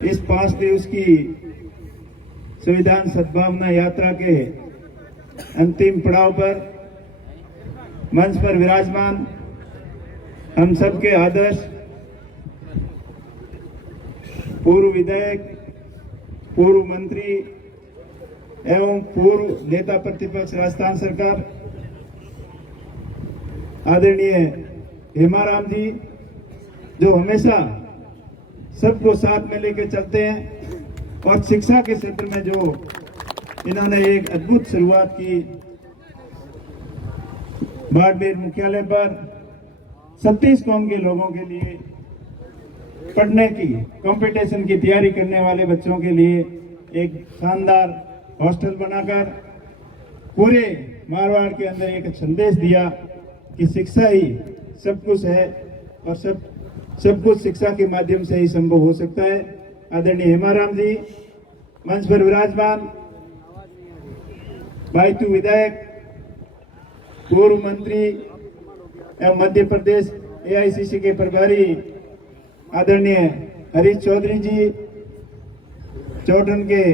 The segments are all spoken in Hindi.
इस 5 दिवस की संविधान सद्भावना यात्रा के अंतिम पड़ाव पर मंच पर विराजमान हम सबके आदर्श पूर्व विधायक, पूर्व मंत्री एवं पूर्व नेता प्रतिपक्ष राजस्थान सरकार आदरणीय हेमाराम जी, जो हमेशा सबको साथ में लेकर चलते हैं और शिक्षा के क्षेत्र में जो इन्होंने एक अद्भुत शुरुआत की। बाड़मेर मुख्यालय पर 36 कौम के लोगों के लिए पढ़ने की कंपटीशन की तैयारी करने वाले बच्चों के लिए एक शानदार हॉस्टल बनाकर पूरे मारवाड़ के अंदर एक संदेश दिया कि शिक्षा ही सब कुछ है और सब कुछ शिक्षा के माध्यम से ही संभव हो सकता है। आदरणीय हेमाराम जी, मंच पर विराजमान बायतू विधायक, पूर्व मंत्री एवं मध्य प्रदेश एआईसीसी के प्रभारी आदरणीय हरीश चौधरी जी, चौटन के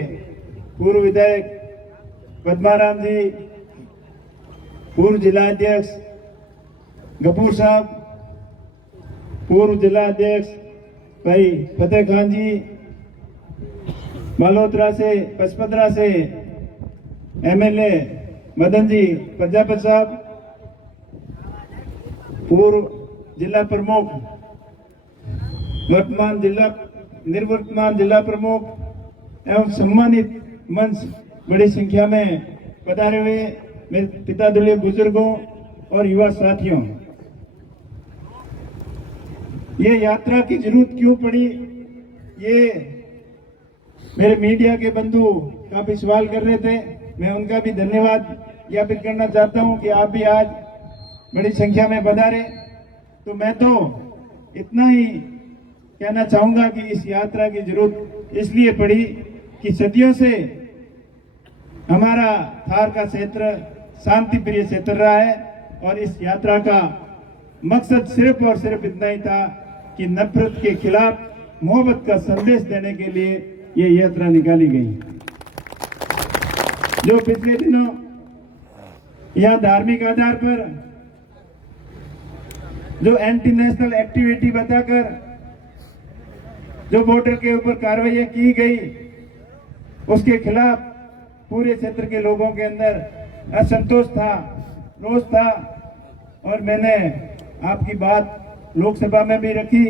पूर्व विधायक पद्माराम जी, पूर्व जिला अध्यक्ष गफूर साहब, पूर्व जिला अध्यक्ष भाई फतेह खान जी, मल्होत्रा से पचपदरा से एमएलए मदन जी प्रजापति साहब, पूर्व जिला प्रमुख निवर्तमान जिला प्रमुख एवं सम्मानित मंच बड़ी संख्या में पधारे हुए मेरे पितादुल्य बुजुर्गों और युवा साथियों, ये यात्रा की जरूरत क्यों पड़ी, ये मेरे मीडिया के बंधु काफी सवाल कर रहे थे। मैं उनका भी धन्यवाद ज्ञापित करना चाहता हूं कि आप भी आज बड़ी संख्या में पधारे। तो मैं तो इतना ही कहना चाहूंगा कि इस यात्रा की जरूरत इसलिए पड़ी कि सदियों से हमारा थार का क्षेत्र शांति प्रिय क्षेत्र रहा है और इस यात्रा का मकसद सिर्फ और सिर्फ इतना ही था कि नफरत के खिलाफ मोहब्बत का संदेश देने के लिए ये यात्रा निकाली गई। जो पिछले दिनों यहाँ धार्मिक आधार पर जो एंटी नेशनल एक्टिविटी बताकर जो बॉर्डर के ऊपर कार्रवाई की गई, उसके खिलाफ पूरे क्षेत्र के लोगों के अंदर असंतोष था, रोष था और मैंने आपकी बात लोकसभा में भी रखी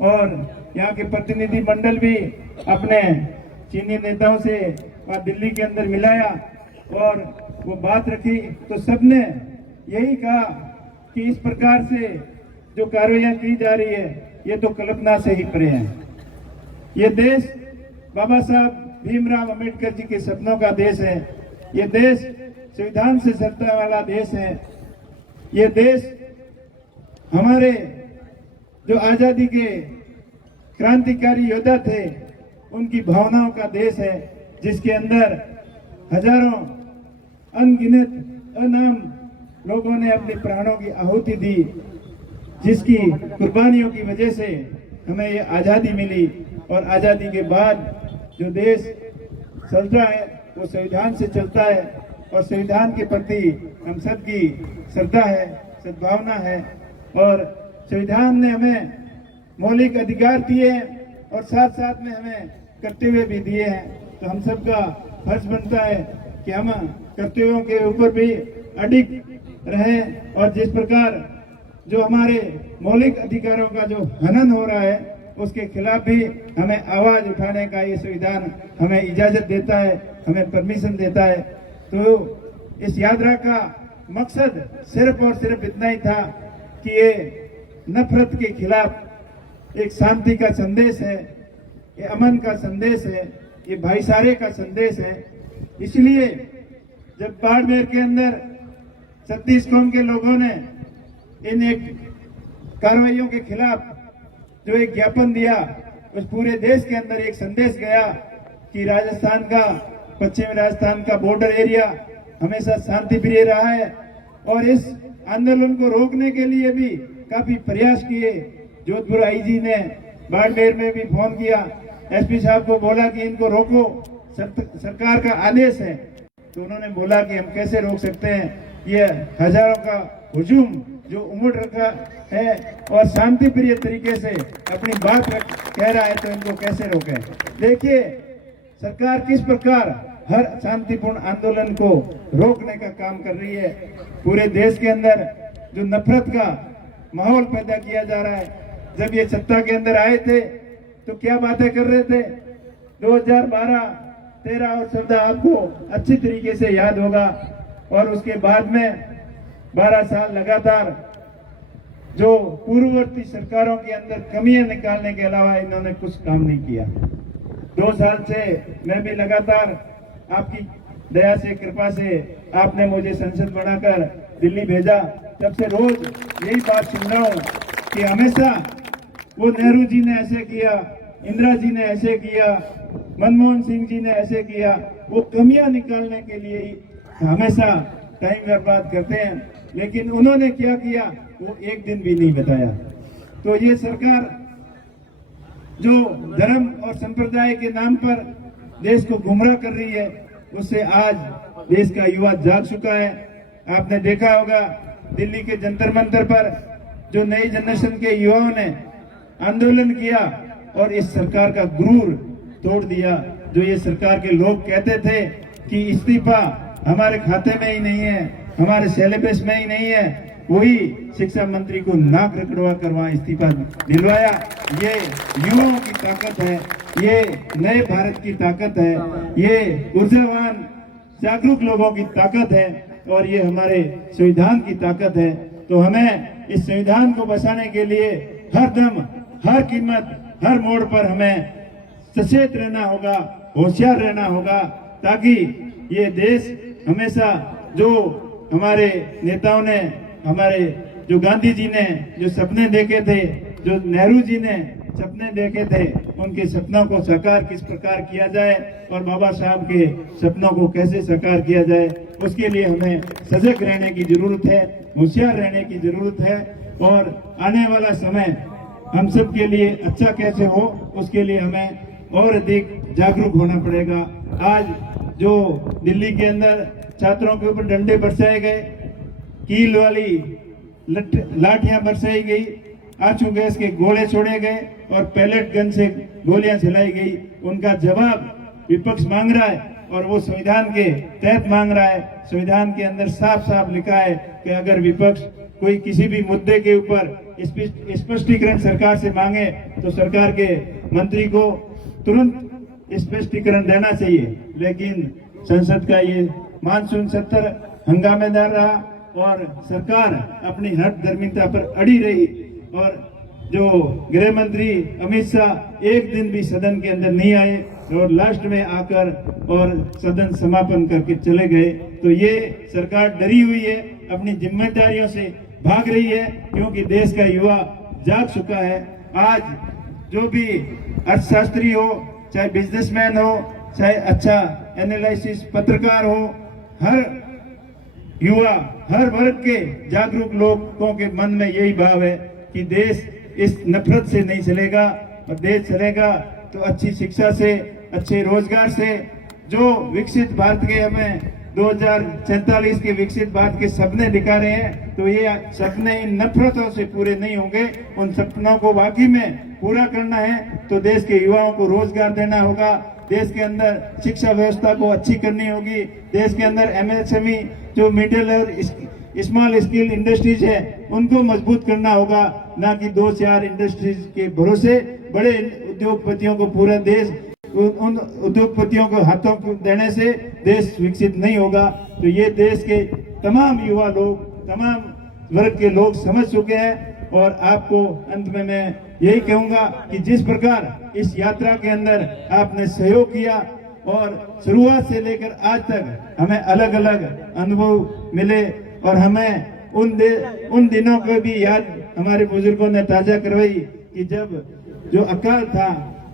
और यहाँ के प्रतिनिधि मंडल भी अपने चीनी नेताओं से वहाँ दिल्ली के अंदर मिलाया और वो बात रखी। तो सबने यही कहा कि इस प्रकार से जो कार्रवाइयाँ की जा रही है ये तो कल्पना से ही परे है। ये देश बाबा साहब भीमराव अंबेडकर जी के सपनों का देश है। ये देश संविधान से चलने वाला देश है। ये देश हमारे जो आजादी के क्रांतिकारी योद्धा थे उनकी भावनाओं का देश है, जिसके अंदर हजारों अनगिनत अनाम लोगों ने अपने प्राणों की आहुति दी, जिसकी कुर्बानियों की वजह से हमें ये आजादी मिली। और आजादी के बाद जो देश चलता है वो संविधान से चलता है और संविधान के प्रति हम सबकी श्रद्धा है, सद्भावना है और संविधान ने हमें मौलिक अधिकार दिए हैं और साथ साथ में हमें कर्तव्य भी दिए हैं। तो हम सबका फर्ज बनता है कि हम कर्तव्यों के ऊपर भी अडिग रहें और जिस प्रकार जो हमारे मौलिक अधिकारों का जो हनन हो रहा है उसके खिलाफ भी हमें आवाज उठाने का ये संविधान हमें इजाजत देता है, हमें परमिशन देता है। तो इस यात्रा का मकसद सिर्फ और सिर्फ इतना ही था कि ये नफरत के खिलाफ एक शांति का संदेश है, ये अमन का संदेश है, ये भाईचारे का संदेश है। इसलिए जब बाड़मेर के अंदर 36 कौम के लोगों ने इन एक कार्रवाइयों के खिलाफ जो एक ज्ञापन दिया, उस पूरे देश के अंदर एक संदेश गया कि राजस्थान का, पश्चिमी राजस्थान का बॉर्डर एरिया हमेशा शांति प्रिय रहा है और इस आंदोलन को रोकने के लिए भी काफी प्रयास किए। जोधपुर आईजी ने बाड़मेर में भी फोन किया एसपी साहब को बोला कि इनको रोको, सरकार का आदेश है। तो उन्होंने बोला कि हम कैसे रोक सकते हैं, ये हजारों का हुजूम जो उमड़ रखा है और शांति प्रिय तरीके से अपनी बात कह रहा है, तो इनको कैसे रोकें। देखिए सरकार किस प्रकार हर शांतिपूर्ण आंदोलन को रोकने का काम कर रही है। पूरे देश के अंदर जो नफरत का माहौल पैदा किया जा रहा है। जब ये सत्ता के अंदर आए थे तो क्या बातें कर रहे थे, 2012, 13 और 14 आपको अच्छी तरीके से याद होगा। और उसके बाद में 12 साल लगातार जो पूर्ववर्ती सरकारों के अंदर कमियां निकालने के अलावा इन्होंने कुछ काम नहीं किया। 2 साल से मैं भी लगातार आपकी दया से, कृपा से आपने मुझे संसद बनाकर दिल्ली भेजा, तब से रोज यही बात सुन रहा हूँ कि हमेशा वो नेहरू जी ने ऐसे किया, इंदिरा जी ने ऐसे किया, मनमोहन सिंह जी ने ऐसे किया। वो कमियां निकालने के लिए हमेशा टाइम बर्बाद करते हैं, लेकिन उन्होंने क्या किया वो एक दिन भी नहीं बताया। तो ये सरकार जो धर्म और संप्रदाय के नाम पर देश को गुमराह कर रही है, उससे आज देश का युवा जाग चुका है। आपने देखा होगा दिल्ली के जंतर मंतर पर जो नई जनरेशन के युवाओं ने आंदोलन किया और इस सरकार का गुरूर तोड़ दिया। जो ये सरकार के लोग कहते थे कि इस्तीफा हमारे खाते में ही नहीं है, हमारे सिलेबस में ही नहीं है, वही शिक्षा मंत्री को नाक रगड़वा कर वहां इस्तीफा दिलवाया। ये युवाओं की ताकत है, ये नए भारत की ताकत है, ये ऊर्जावान जागरूक लोगों की ताकत है और ये हमारे संविधान की ताकत है। तो हमें इस संविधान को बचाने के लिए हर दम, हर कीमत, हर मोड़ पर हमें सचेत रहना होगा, होशियार रहना होगा, ताकि ये देश हमेशा जो हमारे नेताओं ने, हमारे जो गांधी जी ने जो सपने देखे थे, जो नेहरू जी ने सपने देखे थे, उनके सपनों को साकार किस प्रकार किया जाए और बाबा साहब के सपनों को कैसे साकार किया जाए, उसके लिए हमें सजग रहने की जरूरत है, होशियार रहने की जरूरत है। और आने वाला समय हम सब के लिए अच्छा कैसे हो, उसके लिए हमें और अधिक जागरूक होना पड़ेगा। आज जो दिल्ली के अंदर छात्रों के ऊपर डंडे बरसाए गए, कील वाली लाठियां बरसाई गई, आंसू गैस के गोले छोड़े गए और पैलेट गन से गोलियां चलाई गई, उनका जवाब विपक्ष मांग रहा है और वो संविधान के तहत मांग रहा है। संविधान के अंदर साफ साफ लिखा है कि अगर विपक्ष कोई किसी भी मुद्दे के ऊपर स्पष्टीकरण सरकार से मांगे तो सरकार के मंत्री को तुरंत स्पष्टीकरण देना चाहिए। लेकिन संसद का ये मानसून सत्र हंगामेदार रहा और सरकार अपनी हठ धर्मिता पर अड़ी रही और जो गृह मंत्री अमित शाह एक दिन भी सदन के अंदर नहीं आए और लास्ट में आकर और सदन समापन करके चले गए। तो ये सरकार डरी हुई है, अपनी जिम्मेदारियों से भाग रही है, क्योंकि देश का युवा जाग चुका है। आज जो भी अर्थशास्त्री हो, चाहे बिजनेसमैन हो, चाहे अच्छा एनालिसिस पत्रकार हो, हर युवा, हर वर्ग के जागरूक लोगों के मन में यही भाव है कि देश इस नफरत से नहीं चलेगा और देश चलेगा तो अच्छी शिक्षा से, अच्छे रोजगार से। जो विकसित भारत के हमें 2047 के विकसित भारत के सपने दिखा रहे हैं, तो ये सपने इन नफरतों से पूरे नहीं होंगे। उन सपनों को वाकई में पूरा करना है तो देश के युवाओं को रोजगार देना होगा, देश के अंदर शिक्षा व्यवस्था को अच्छी करनी होगी, देश के अंदर एमएसएमई जो मिडिल और स्मॉल स्केल इंडस्ट्रीज है उनको मजबूत करना होगा, ना कि 2-4 इंडस्ट्रीज के भरोसे बड़े उद्योगपतियों को पूरा देश उन उद्योगपतियों को हाथों को देने से देश विकसित नहीं होगा। तो ये देश के तमाम युवा लोग, तमाम वर्ग के लोग समझ चुके हैं। और आपको अंत में मैं यही कहूंगा कि जिस प्रकार इस यात्रा के अंदर आपने सहयोग किया और शुरुआत से लेकर आज तक हमें अलग अलग अनुभव मिले और हमें उन दिनों को भी याद हमारे बुजुर्गों ने ताजा करवाई कि जब जो अकाल था,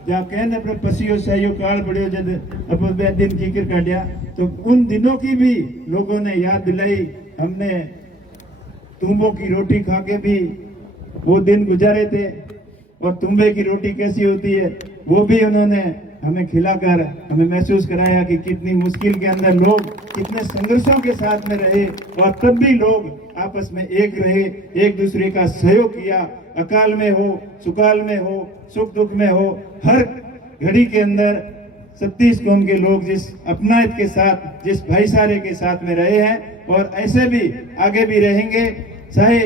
जहाँ कहने पर पसियो सहियो काल बढ़ियो जब अब दिन की काटिया, तो उन दिनों की भी लोगों ने याद दिलाई। हमने तुम्बों की रोटी खा के भी वो दिन गुजारे थे और तुम्बे की रोटी कैसी होती है वो भी उन्होंने हमें खिलाकर हमें महसूस कराया कि कितनी मुश्किल के अंदर लोग कितने संघर्षों के साथ में रहे और तब भी लोग आपस में एक रहे, एक दूसरे का सहयोग किया। अकाल में हो, सुकाल में हो, सुख दुख में हो, हर घड़ी के अंदर 36 कौम के लोग जिस अपनायत के साथ, जिस भाईचारे के साथ में रहे हैं और ऐसे भी आगे भी रहेंगे। चाहे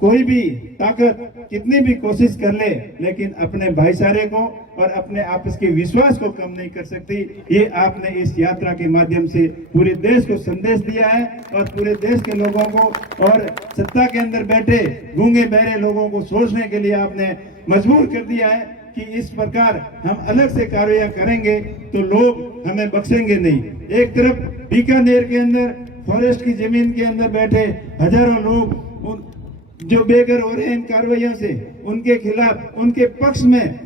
कोई भी ताकत कितनी भी कोशिश कर ले, लेकिन अपने भाईचारे को और अपने आपस के विश्वास को कम नहीं कर सकती। ये आपने इस यात्रा के माध्यम से पूरे देश को संदेश दिया है और पूरे देश के लोगों को और सत्ता के अंदर बैठे गूंगे बहरे लोगों को सोचने के लिए आपने मजबूर कर दिया है कि इस प्रकार हम अलग से कार्रवाई करेंगे तो लोग हमें बख्शेंगे नहीं। एक तरफ बीकानेर के अंदर फॉरेस्ट की जमीन के अंदर बैठे हजारों लोग जो बेघर हो रहे हैं इन कार्रवाइयों से, उनके खिलाफ, उनके पक्ष में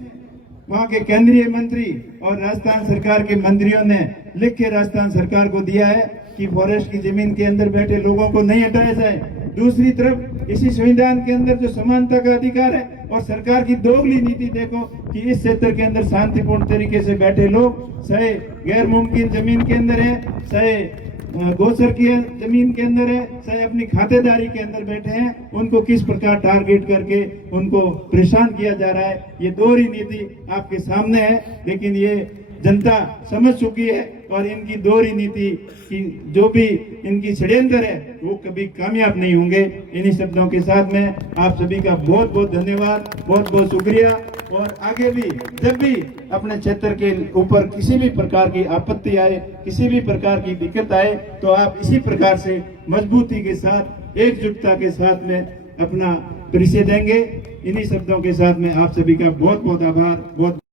वहां के केंद्रीय मंत्री और राजस्थान सरकार के मंत्रियों ने लिख के राजस्थान सरकार को दिया है कि फॉरेस्ट की जमीन के अंदर बैठे लोगों को नहीं हटाया जाए। दूसरी तरफ इसी संविधान के अंदर जो समानता का अधिकार है और सरकार की दोगली नीति देखो कि इस क्षेत्र के अंदर शांतिपूर्ण तरीके से बैठे लोग, चाहे गैर मुमकिन जमीन के अंदर है, चाहे गोचर की जमीन के अंदर है, चाहे अपनी खातेदारी के अंदर बैठे हैं, उनको किस प्रकार टारगेट करके उनको परेशान किया जा रहा है। ये दोहरी नीति आपके सामने है, लेकिन ये जनता समझ चुकी है और इनकी दोहरी नीति की जो भी इनकी षड्यंत्र है वो कभी कामयाब नहीं होंगे। इन्हीं शब्दों के साथ में आप सभी का बहुत बहुत धन्यवाद, बहुत बहुत शुक्रिया। और आगे भी जब भी अपने क्षेत्र के ऊपर किसी भी प्रकार की आपत्ति आए, किसी भी प्रकार की दिक्कत आए, तो आप इसी प्रकार से मजबूती के साथ, एकजुटता के साथ में अपना परिचय देंगे। इन्हीं शब्दों के साथ में आप सभी का बहुत बहुत आभार, बहुत